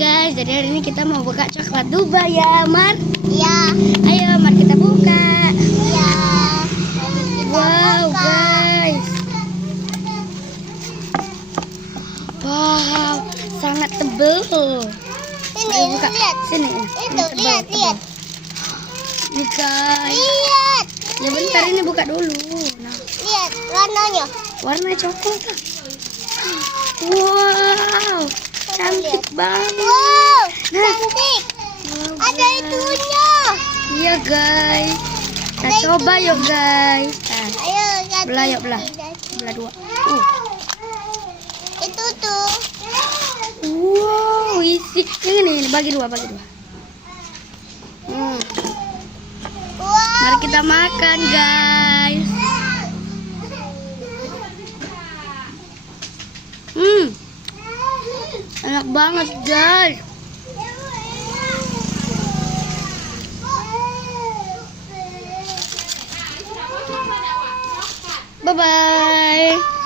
guys, jadi hari ini kita mau buka coklat Dubai ya, Mar? Ya. Ayo, Mar, kita buka. Ya. Wow, guys. Wow, sangat tebel. Ini Ayo buka. lihat. Sini. Itu Tebel, lihat, tebel. lihat. Nih, guys. Lihat. Ya bentar, ini buka dulu. Nah, Lihat warnanya. warna coklat. Wow, cantik banget. Wow, Nah. cantik. Wow, Ada guys. itunya. Iya, guys. Kita coba yuk, guys. Nah, Ayo, lihat. belah yuk, belah. Belah dua. Itu tuh. Wow, isi. Ini bagi dua. Wow. Mari kita makan, guys. Enak banget, guys. Bye-bye.